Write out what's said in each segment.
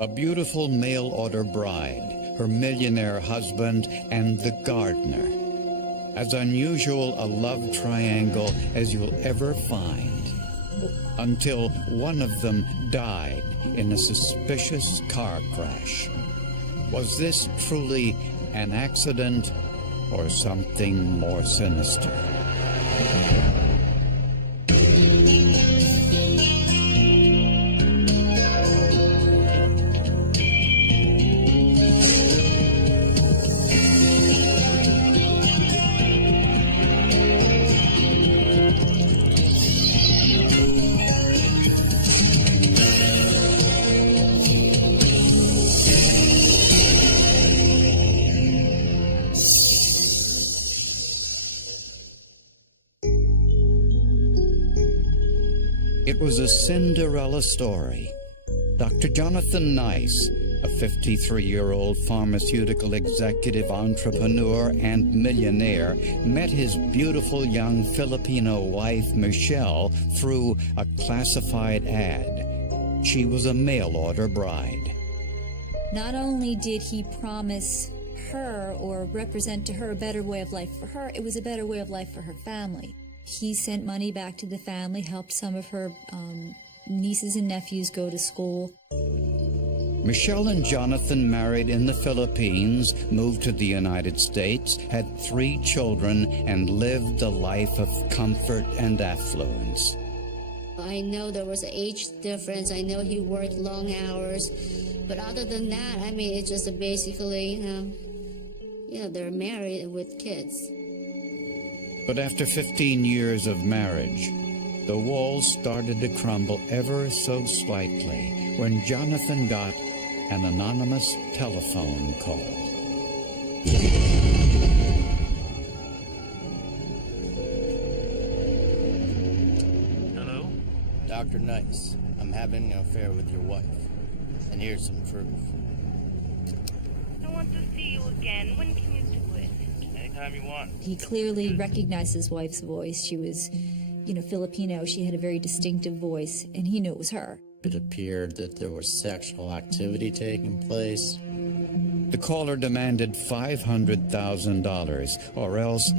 A beautiful mail-order bride, her millionaire husband, and the gardener. As unusual a love triangle as you'll ever find. Until one of them died in a suspicious car crash. Was this truly an accident or something more sinister? It was a Cinderella story. Dr. Jonathan Nyce, a 53-year-old pharmaceutical executive, entrepreneur, and millionaire, met his beautiful young Filipino wife, Michelle, through a classified ad. She was a mail-order bride. Not only did he promise her or represent to her a better way of life for her, it was a better way of life for her family. He sent money back to the family, helped some of her nieces and nephews go to school. Michelle and Jonathan married in the Philippines, moved to the United States, had 3 children, and lived a life of comfort and affluence. I know there was an age difference. I know he worked long hours. But other than that, I mean, it's just basically, they're married with kids. But after 15 years of marriage, the walls started to crumble ever so slightly when Jonathan got an anonymous telephone call. Hello? Dr. Nyce, I'm having an affair with your wife, and here's some proof. I want to see you again. When can you do it? Anytime you want. He clearly recognized his wife's voice. She was, Filipino. She had a very distinctive voice, and he knew it was her. It appeared that there was sexual activity taking place. The caller demanded $500,000, or else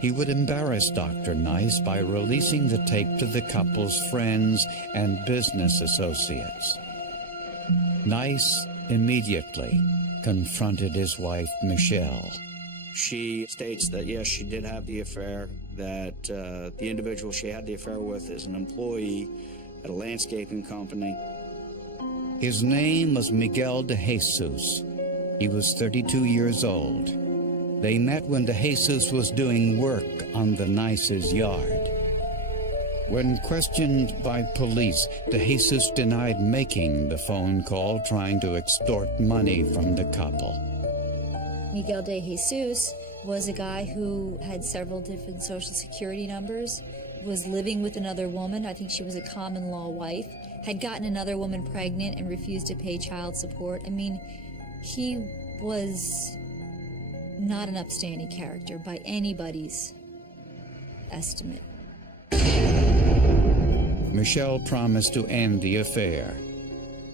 he would embarrass Dr. Nyce by releasing the tape to the couple's friends and business associates. Nyce immediately confronted his wife, Michelle. She states that, yes, she did have the affair, that the individual she had the affair with is an employee at a landscaping company. His name was Miguel de Jesus. He was 32 years old. They met when de Jesus was doing work on the Nyce's yard. When questioned by police, de Jesus denied making the phone call, trying to extort money from the couple. Miguel de Jesus was a guy who had several different social security numbers, was living with another woman. I think she was a common law wife, had gotten another woman pregnant and refused to pay child support. I mean, he was not an upstanding character by anybody's estimate. Michelle promised to end the affair,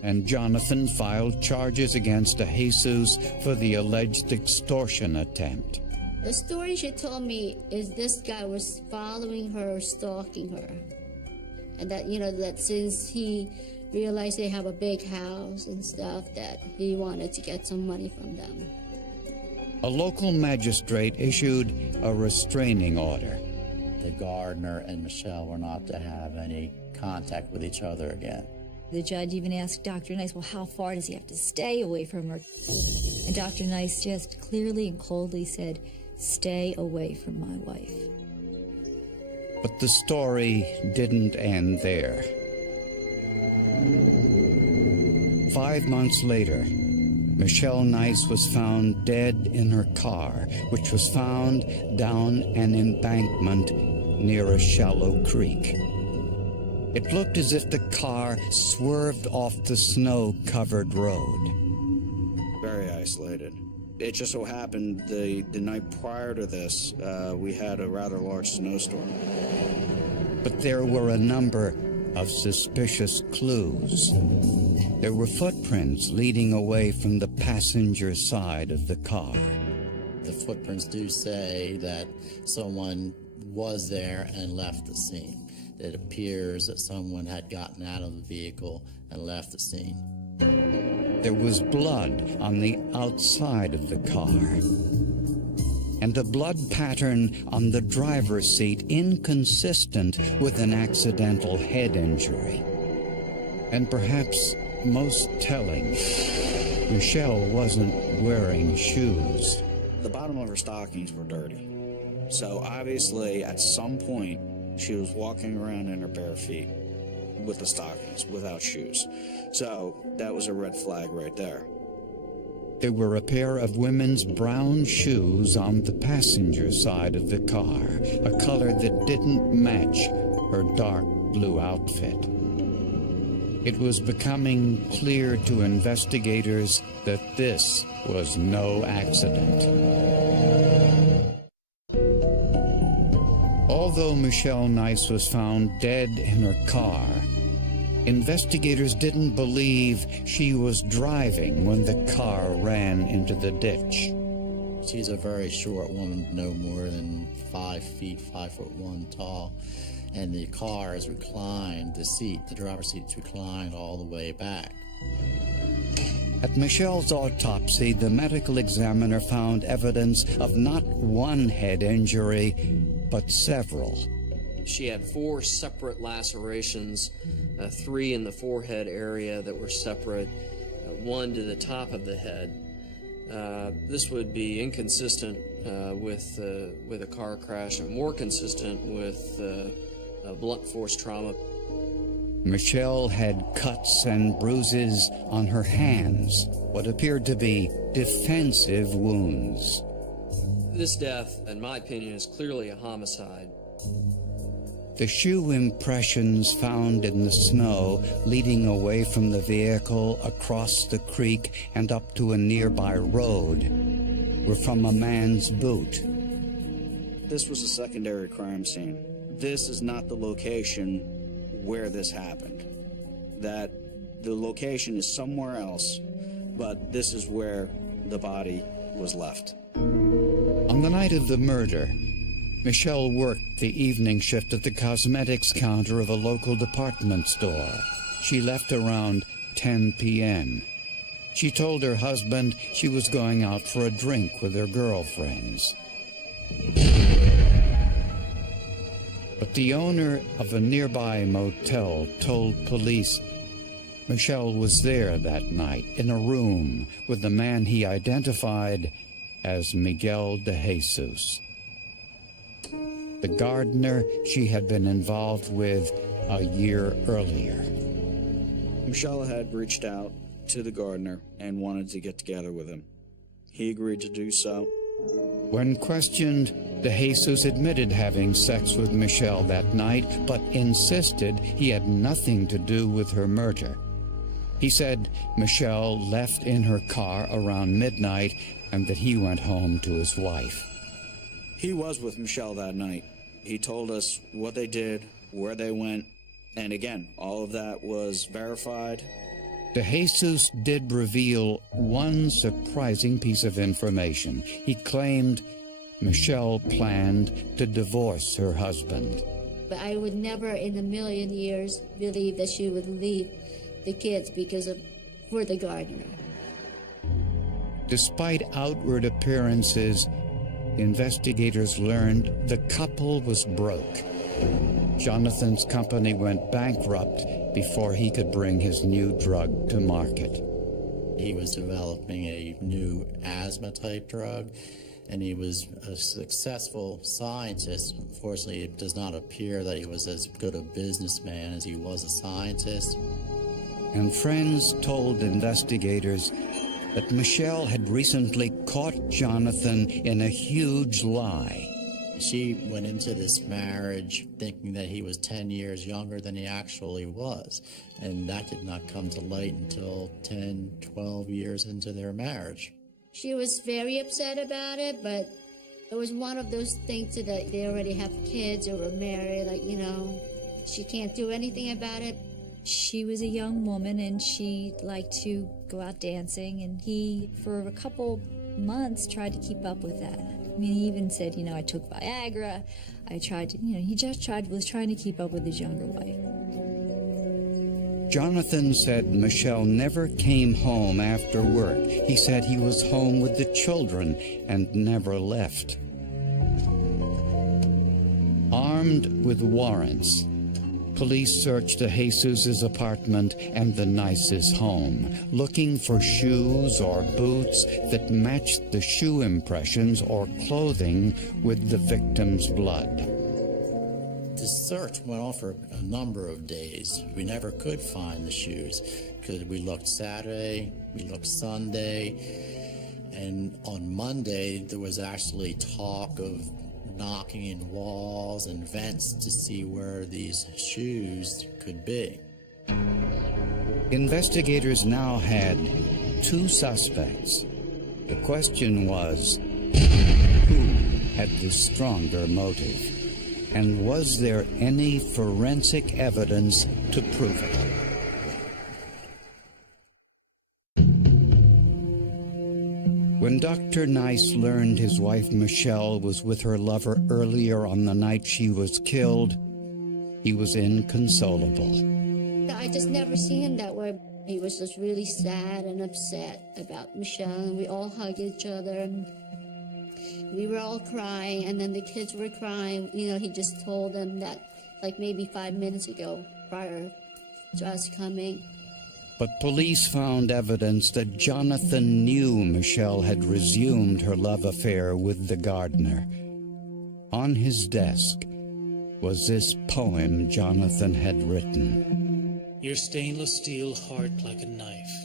and Jonathan filed charges against de Jesus for the alleged extortion attempt. The story she told me is this guy was following her, stalking her. And that, that since he realized they have a big house and stuff, that he wanted to get some money from them. A local magistrate issued a restraining order. The gardener and Michelle were not to have any contact with each other again. The judge even asked Dr. Nyce, well, how far does he have to stay away from her? And Dr. Nyce just clearly and coldly said, stay away from my wife. But the story didn't end there. 5 months later, Michelle Nyce was found dead in her car, which was found down an embankment near a shallow creek. It looked as if the car swerved off the snow-covered road. Very isolated. It just so happened the night prior to this, we had a rather large snowstorm. But there were a number of suspicious clues. There were footprints leading away from the passenger side of the car. The footprints do say that someone was there and left the scene. It appears that someone had gotten out of the vehicle and left the scene. There was blood on the outside of the car, and a blood pattern on the driver's seat inconsistent with an accidental head injury. And perhaps most telling, Michelle wasn't wearing shoes. The bottom of her stockings were dirty. So obviously, at some point, she was walking around in her bare feet with the stockings, without shoes. So that was a red flag right there. There were a pair of women's brown shoes on the passenger side of the car, a color that didn't match her dark blue outfit. It was becoming clear to investigators that this was no accident. Although Michelle Nyce was found dead in her car, investigators didn't believe she was driving when the car ran into the ditch. She's a very short woman, no more than 5 feet, 5'1" tall. And the car is reclined, the driver's seat is reclined all the way back. At Michelle's autopsy, the medical examiner found evidence of not one head injury, but several. She had 4 separate lacerations, 3 in the forehead area that were separate, 1 to the top of the head. This would be inconsistent with a car crash, and more consistent with blunt force trauma. Michelle had cuts and bruises on her hands, what appeared to be defensive wounds. This death, in my opinion, is clearly a homicide. The shoe impressions found in the snow leading away from the vehicle across the creek and up to a nearby road were from a man's boot. This was a secondary crime scene. This is not the location where this happened. That the location is somewhere else, but this is where the body was left. On the night of the murder, Michelle worked the evening shift at the cosmetics counter of a local department store. She left around 10 p.m. She told her husband she was going out for a drink with her girlfriends. But the owner of a nearby motel told police Michelle was there that night in a room with the man he identified as Miguel de Jesus, the gardener she had been involved with a year earlier. Michelle had reached out to the gardener and wanted to get together with him. He agreed to do so. When questioned, de Jesus admitted having sex with Michelle that night, but insisted he had nothing to do with her murder. He said Michelle left in her car around midnight and that he went home to his wife. He was with Michelle that night. He told us what they did, where they went, and again, all of that was verified. De Jesus did reveal one surprising piece of information. He claimed Michelle planned to divorce her husband. But I would never in a million years believe that she would leave the kids for the gardener. Despite outward appearances, investigators learned the couple was broke. Jonathan's company went bankrupt before he could bring his new drug to market. He was developing a new asthma-type drug, and he was a successful scientist. Unfortunately, it does not appear that he was as good a businessman as he was a scientist. And friends told investigators that Michelle had recently caught Jonathan in a huge lie. She went into this marriage thinking that he was 10 years younger than he actually was, and that did not come to light until 10, 12 years into their marriage. She was very upset about it, but it was one of those things that they already have kids or were married, She can't do anything about it. She was a young woman and she liked to go out dancing, and he, for a couple months, tried to keep up with that. I mean, he even said, I took Viagra. I tried to, he just was trying to keep up with his younger wife. Jonathan said Michelle never came home after work. He said he was home with the children and never left. Armed with warrants, police searched Jesus' apartment and the Nyce's home, looking for shoes or boots that matched the shoe impressions or clothing with the victim's blood. The search went on for a number of days. We never could find the shoes because we looked Saturday, we looked Sunday, and on Monday there was actually talk of knocking in walls and vents to see where these shoes could be. Investigators now had 2 suspects. The question was, who had the stronger motive? And was there any forensic evidence to prove it? When Dr. Nyce learned his wife Michelle was with her lover earlier on the night she was killed, he was inconsolable. I just never seen him that way. He was just really sad and upset about Michelle, and we all hugged each other, and we were all crying, and then the kids were crying. He just told them that like maybe 5 minutes ago, prior to us coming. But police found evidence that Jonathan knew Michelle had resumed her love affair with the gardener. On his desk was this poem Jonathan had written. Your stainless steel heart like a knife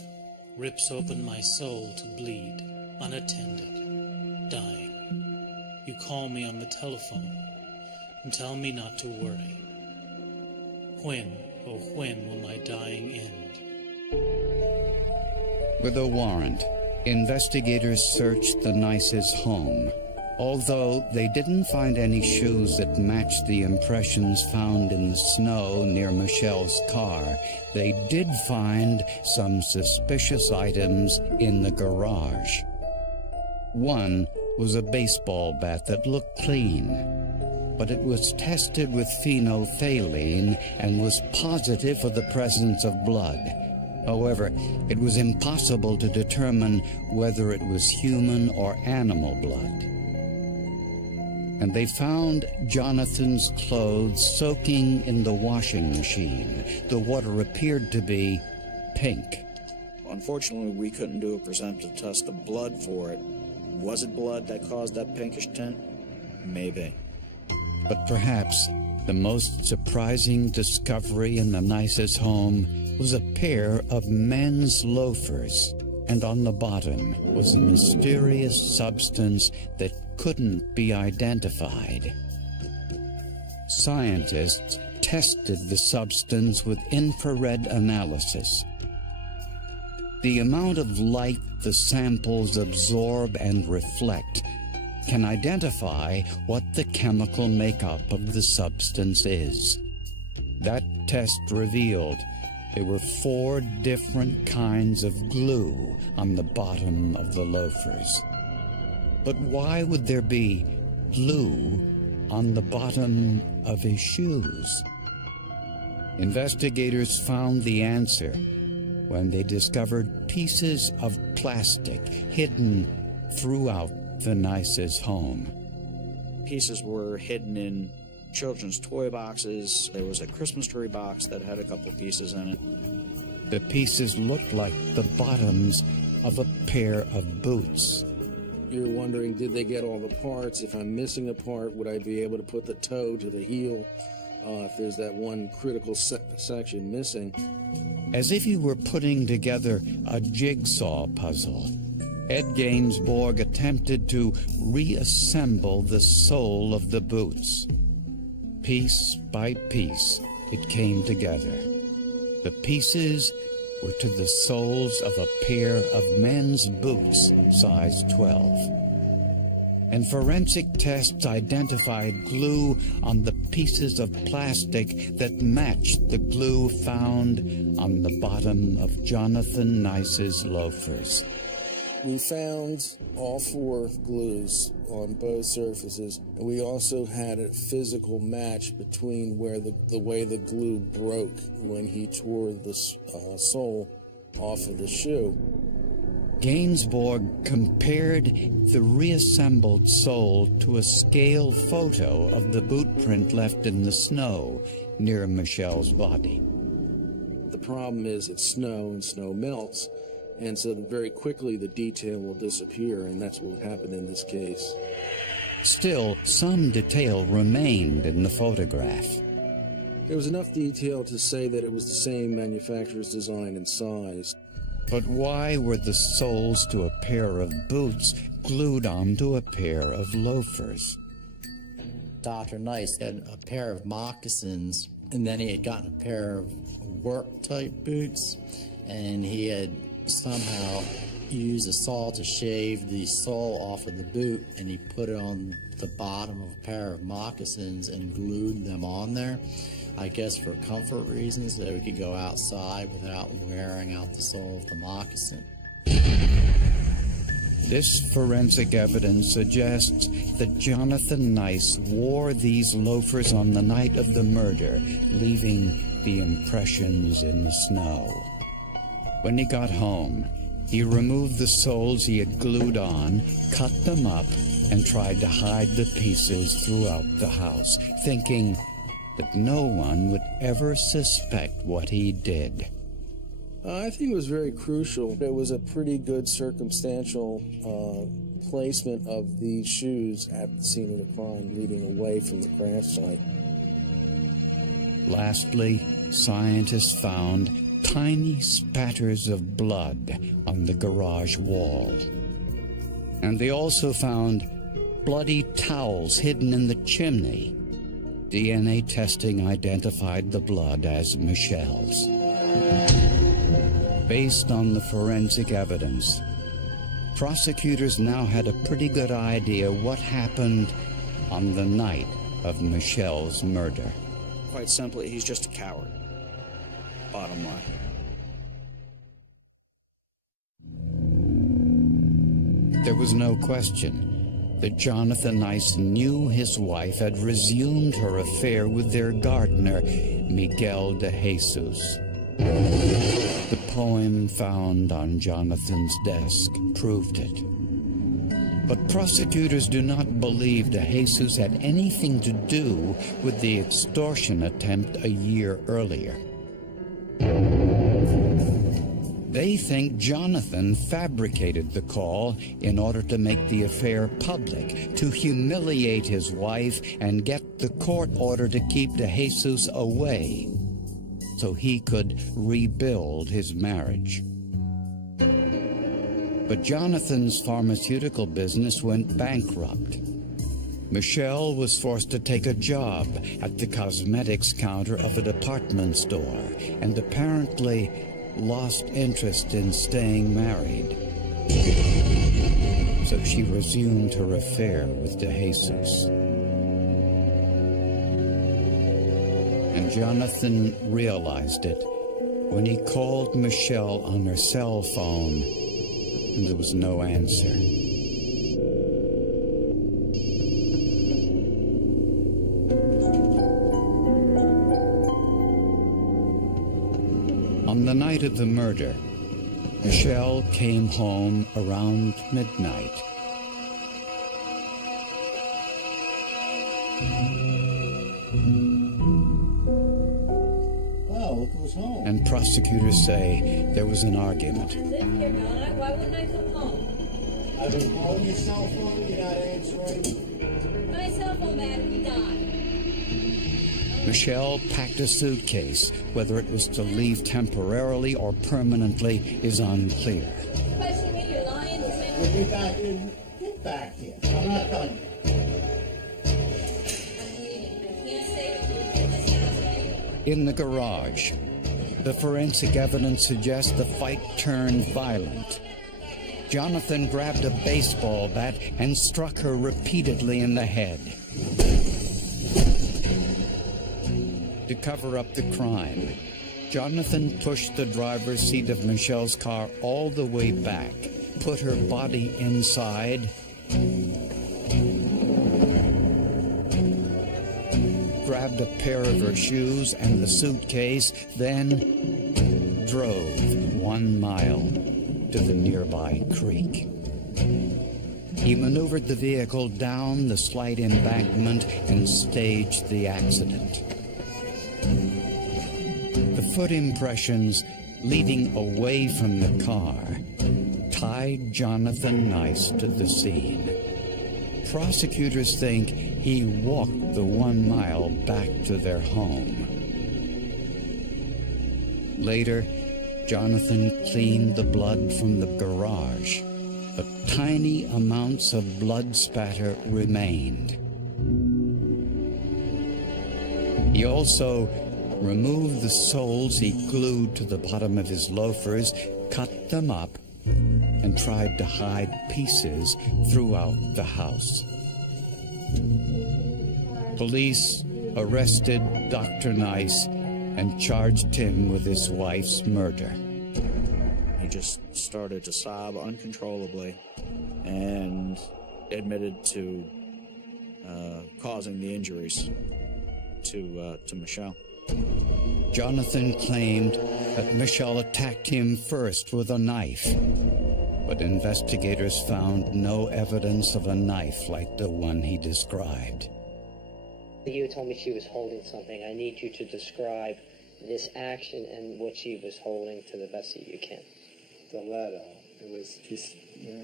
rips open my soul to bleed, unattended, dying. You call me on the telephone and tell me not to worry. When, oh when will my dying end? With a warrant, investigators searched the Nyce's home. Although they didn't find any shoes that matched the impressions found in the snow near Michelle's car, they did find some suspicious items in the garage. One was a baseball bat that looked clean, but it was tested with phenolphthalein and was positive for the presence of blood. However, it was impossible to determine whether it was human or animal blood. And they found Jonathan's clothes soaking in the washing machine. The water appeared to be pink. Unfortunately, we couldn't do a presumptive test of blood for it. Was it blood that caused that pinkish tint? Maybe. But perhaps the most surprising discovery in the Nyce's home was a pair of men's loafers, and on the bottom was a mysterious substance that couldn't be identified. Scientists tested the substance with infrared analysis. The amount of light the samples absorb and reflect can identify what the chemical makeup of the substance is. That test revealed there were 4 different kinds of glue on the bottom of the loafers. But why would there be glue on the bottom of his shoes? Investigators found the answer when they discovered pieces of plastic hidden throughout the Nyce's home. Pieces were hidden in children's toy boxes. There was a Christmas tree box that had a couple pieces in it. The pieces looked like the bottoms of a pair of boots. You're wondering, did they get all the parts? If I'm missing a part, would I be able to put the toe to the heel if there's that one critical section missing? As if you were putting together a jigsaw puzzle, Ed Gainsborg attempted to reassemble the sole of the boots. Piece by piece, it came together. The pieces were to the soles of a pair of men's boots, size 12. and forensic tests identified glue on the pieces of plastic that matched the glue found on the bottom of Jonathan Nyce's loafers. We found all 4 glues on both surfaces, and we also had a physical match between where the way the glue broke when he tore the sole off of the shoe. Gainsbourg compared the reassembled sole to a scale photo of the boot print left in the snow near Michelle's body. The problem is it's snow, and snow melts, and so very quickly the detail will disappear, and that's what happened in this case. Still, some detail remained in the photograph. There was enough detail to say that it was the same manufacturer's design and size. But why were the soles to a pair of boots glued onto a pair of loafers? Dr. Nyce had a pair of moccasins, and then he had gotten a pair of work-type boots, and he had somehow used a saw to shave the sole off of the boot, and he put it on the bottom of a pair of moccasins and glued them on there. I guess for comfort reasons, so he could go outside without wearing out the sole of the moccasin. This forensic evidence suggests that Jonathan Nyce wore these loafers on the night of the murder, leaving the impressions in the snow. When he got home, he removed the soles he had glued on, cut them up, and tried to hide the pieces throughout the house, thinking that no one would ever suspect what he did. I think it was very crucial. It was a pretty good circumstantial placement of these shoes at the scene of the crime, leading away from the crash site. Lastly, scientists found tiny spatters of blood on the garage wall. And they also found bloody towels hidden in the chimney. DNA testing identified the blood as Michelle's. Based on the forensic evidence, prosecutors now had a pretty good idea what happened on the night of Michelle's murder. Quite simply, he's just a coward. Bottom line. There was no question that Jonathan Nyce knew his wife had resumed her affair with their gardener, Miguel de Jesus. The poem found on Jonathan's desk proved it. But prosecutors do not believe de Jesus had anything to do with the extortion attempt a year earlier. They think Jonathan fabricated the call in order to make the affair public, to humiliate his wife and get the court order to keep de Jesus away so he could rebuild his marriage. But Jonathan's pharmaceutical business went bankrupt. Michelle was forced to take a job at the cosmetics counter of a department store and apparently lost interest in staying married. So she resumed her affair with de Jesus. And Jonathan realized it when he called Michelle on her cell phone and there was no answer. On the night of the murder, Michelle came home around midnight. Oh, look who's home. And prosecutors say there was an argument. I live here, Mel. Why wouldn't I come home? I've been calling your cell phone, you're not answering. My cell phone battery died. Michelle packed a suitcase. Whether it was to leave temporarily or permanently is unclear. Question me, you're lying to me. We'll be back in. Get back here. I'm not done yet. In the garage, the forensic evidence suggests the fight turned violent. Jonathan grabbed a baseball bat and struck her repeatedly in the head. To cover up the crime, Jonathan pushed the driver's seat of Michelle's car all the way back, put her body inside, grabbed a pair of her shoes and the suitcase, then drove 1 mile to the nearby creek. He maneuvered the vehicle down the slight embankment and staged the accident. The foot impressions leading away from the car tied Jonathan Nyce to the scene. Prosecutors think he walked the 1 mile back to their home. Later, Jonathan cleaned the blood from the garage, but tiny amounts of blood spatter remained. He also removed the soles he glued to the bottom of his loafers, cut them up, and tried to hide pieces throughout the house. Police arrested Dr. Nyce and charged him with his wife's murder. He just started to sob uncontrollably and admitted to causing the injuries to Michelle. Jonathan claimed that Michelle attacked him first with a knife, but investigators found no evidence of a knife like the one he described. You told me she was holding something. I need you to describe this action and what she was holding to the best that you can. Stiletto. It was just,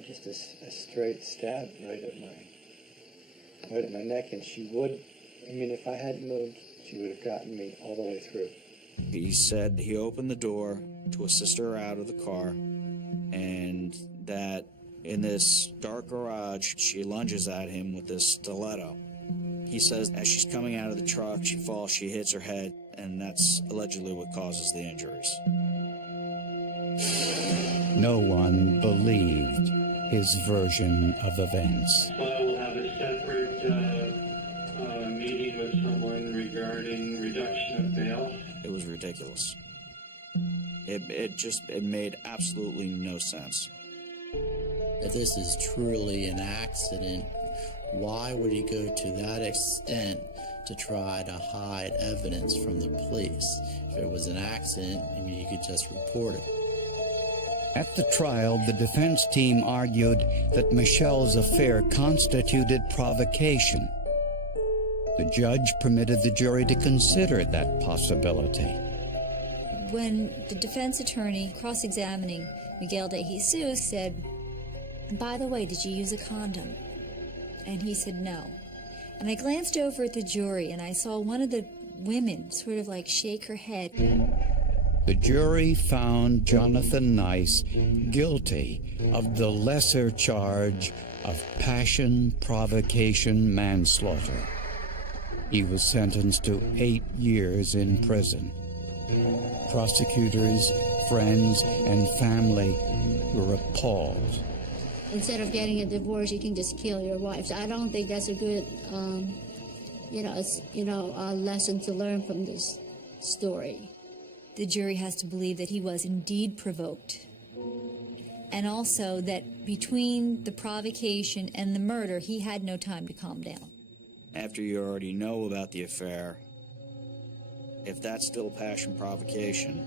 just a straight stab right at my neck, and she would, if I hadn't moved, she would have gotten me all the way through. He said he opened the door to assist her out of the car, and that in this dark garage, she lunges at him with this stiletto. He says as she's coming out of the truck, she falls, she hits her head, and that's allegedly what causes the injuries. No one believed his version of events. We'll have a separate meeting with someone regarding reduction of bail. It was ridiculous. It made absolutely no sense. If this is truly an accident, why would he go to that extent to try to hide evidence from the police? If it was an accident, you could just report it. At the trial, the defense team argued that Michelle's affair constituted provocation. The judge permitted the jury to consider that possibility. When the defense attorney cross-examining Miguel de Jesus said, "By the way, did you use a condom?" And he said no. And I glanced over at the jury and I saw one of the women sort of like shake her head. The jury found Jonathan Nyce guilty of the lesser charge of passion, provocation, manslaughter. He was sentenced to 8 years in prison. Prosecutors, friends, and family were appalled. Instead of getting a divorce, you can just kill your wife. So I don't think that's a good, a lesson to learn from this story. The jury has to believe that he was indeed provoked. And also that between the provocation and the murder, he had no time to calm down. After you already know about the affair, if that's still passion provocation,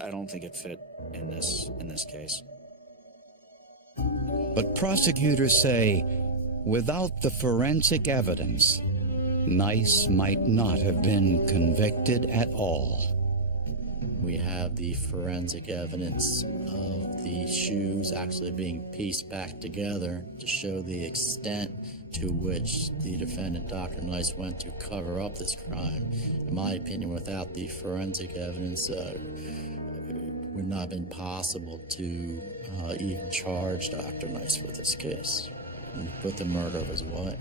I don't think it fit in this case. But prosecutors say, without the forensic evidence, Nyce might not have been convicted at all. We have the forensic evidence of the shoes actually being pieced back together to show the extent to which the defendant, Dr. Nyce, went to cover up this crime. In my opinion, without the forensic evidence, it would not have been possible to even charge Dr. Nyce with this case and with the murder of his wife.